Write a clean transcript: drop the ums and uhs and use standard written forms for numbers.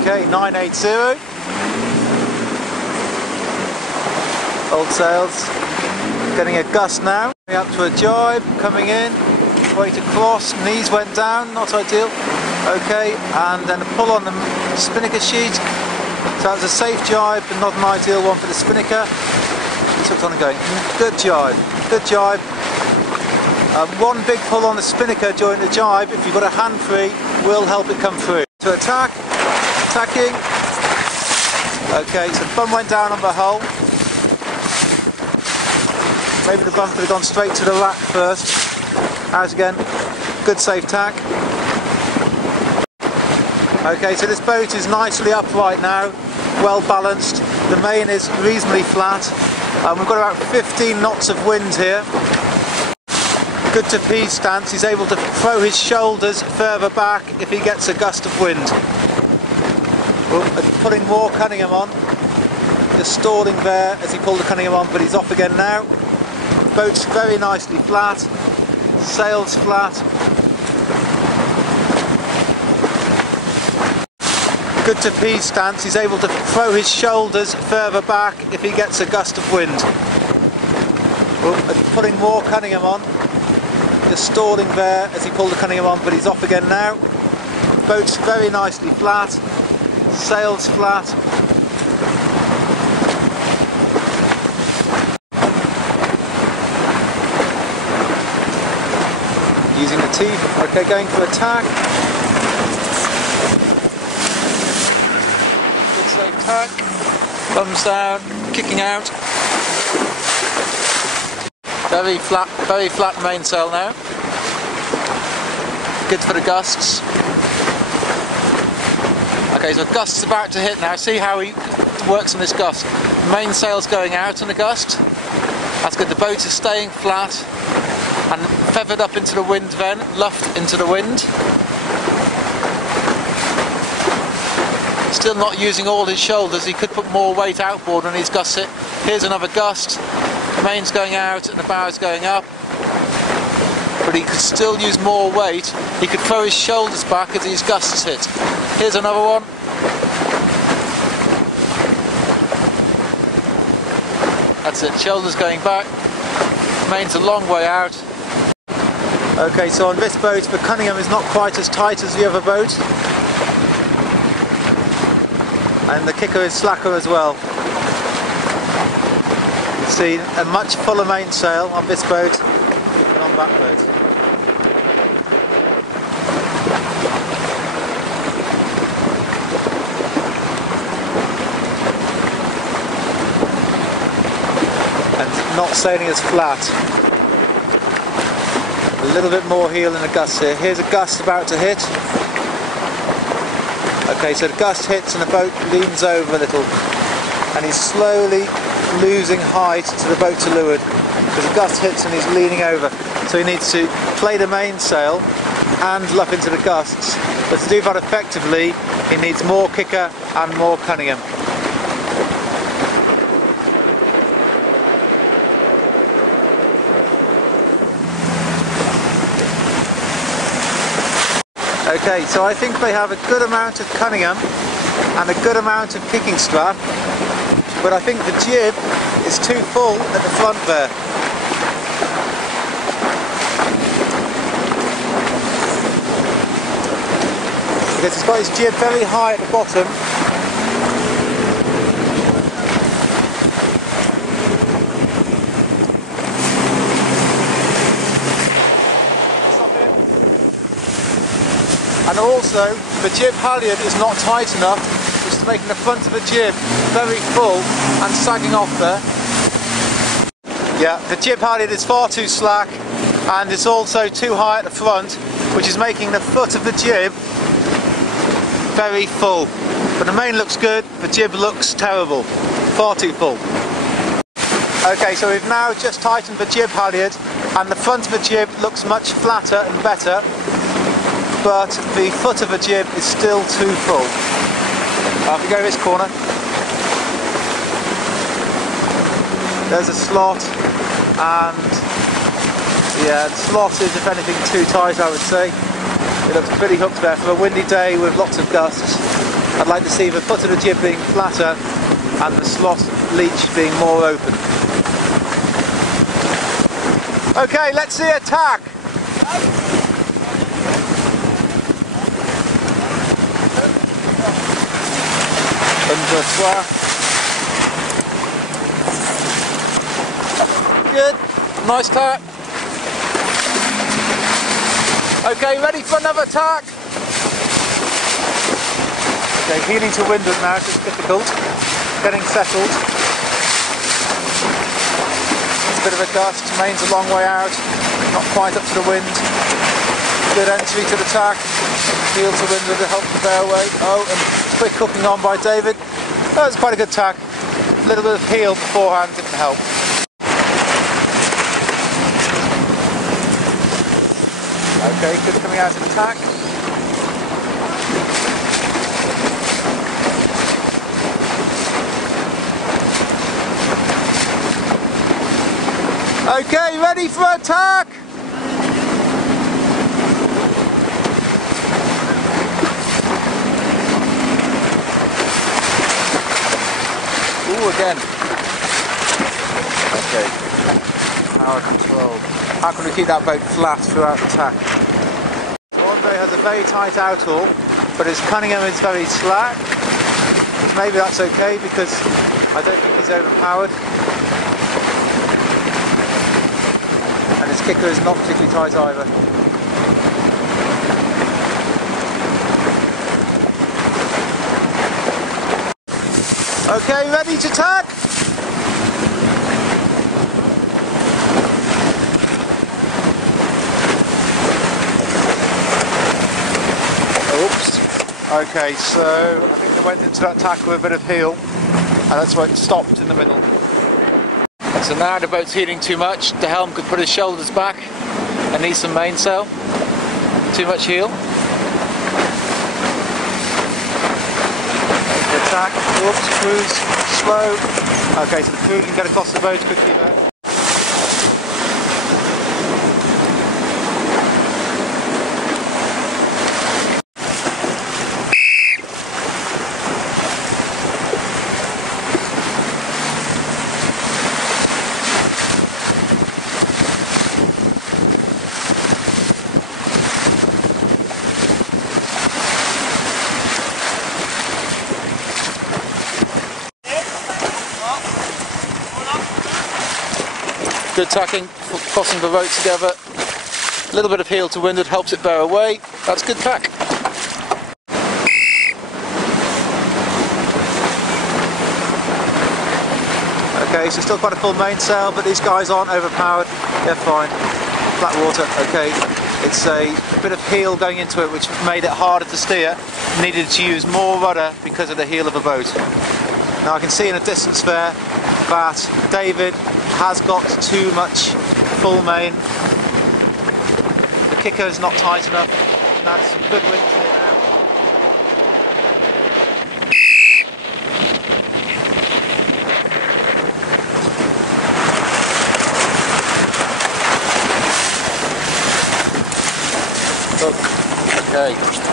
Okay, 980. Old sails. Getting a gust now. Up to a jibe, coming in. Weight across, knees went down, not ideal. Okay, and then a pull on the spinnaker sheet. So that was a safe jibe, but not an ideal one for the spinnaker. He took on and going. Good jibe, good jibe. One big pull on the spinnaker during the jibe, if you've got a hand free, will help it come through. To attack, attacking. Okay, so the bum went down on the hull. Maybe the bum could have gone straight to the rack first. Out again, good safe tack. Okay, so this boat is nicely upright now, well balanced. The main is reasonably flat. We've got about 15 knots of wind here. Good to P stance, he's able to throw his shoulders further back if he gets a gust of wind. Putting more Cunningham on, just stalling there as he pulled the Cunningham on, but he's off again now. Boat's very nicely flat, sails flat. Good to P stance, he's able to throw his shoulders further back if he gets a gust of wind. Putting more Cunningham on, just stalling there as he pulled the Cunningham on, but he's off again now. Boat's very nicely flat, sails flat. Using the teeth, okay, going for attack. Good safe tack, thumbs down, kicking out. Very flat mainsail now. Good for the gusts. Okay, so gust's about to hit now. See how he works on this gust. Mainsail's going out on the gust. That's good. The boat is staying flat and feathered up into the wind then, luffed into the wind. Still not using all his shoulders. He could put more weight outboard when he's gusts hit. Here's another gust. The main's going out and the bow's going up, but he could still use more weight. He could throw his shoulders back as these gusts hit. Here's another one. That's it, shoulders going back. The main's a long way out. Okay, so on this boat the Cunningham is not quite as tight as the other boat, and the kicker is slacker as well. See a much fuller mainsail on this boat than on that boat. And not sailing as flat. A little bit more heel in a gust here. Here's a gust about to hit. Okay, so the gust hits and the boat leans over a little, and he's slowly losing height to the boat to leeward because the gust hits and he's leaning over, so he needs to play the mainsail and luff into the gusts, but to do that effectively he needs more kicker and more Cunningham. Okay, so I think they have a good amount of Cunningham and a good amount of kicking strap, but I think the jib is too full at the front there. Because he's got his jib very high at the bottom. And also, the jib halyard is not tight enough, which is making the front of the jib very full and sagging off there. Yeah, the jib halyard is far too slack, and it's also too high at the front, which is making the foot of the jib very full. But the main looks good, the jib looks terrible, far too full. Okay, so we've now just tightened the jib halyard, and the front of the jib looks much flatter and better, but the foot of the jib is still too full. If we go this corner, there's a slot, and yeah, the slot is, if anything, too tight, I would say. It looks pretty hooked there for a windy day with lots of gusts. I'd like to see the foot of the jib being flatter and the slot leech being more open. Okay, let's see a tack. Under swell. Good, nice tack. Okay, ready for another tack. Okay, heeling to windward now, so it's difficult. Getting settled. It's a bit of a gust, main's a long way out, not quite up to the wind. Good entry to the tack. Heel to windward to help the bear away. Oh, and quick hooking on by David. That was quite a good tack. A little bit of heel beforehand didn't help. Okay, good coming out of the tack. Okay, ready for attack! Ooh, again. Okay. Power control. How can we keep that boat flat throughout the tack? Andre has a very tight outhaul, but his Cunningham is very slack. Maybe that's okay because I don't think he's overpowered. And his kicker is not particularly tight either. Okay, ready to tack? Oops. Okay, so I think they went into that tack with a bit of heel, and that's why it stopped in the middle. So now the boat's heeling too much, the helm could put his shoulders back and needs some mainsail. Too much heel. Attack, oops, cruise, slow. Okay, so the crew can get across the boat quickly there. Good tacking, crossing the boat together. A little bit of heel to windward helps it bear away. That's good tack. Okay, so still quite a full mainsail, but these guys aren't overpowered. They're fine. Flat water, okay. It's a bit of heel going into it, which made it harder to steer. Needed to use more rudder because of the heel of the boat. Now I can see in the distance there that David has got too much full main. The kicker is not tight enough. Now there's some good wind here now. Look, okay.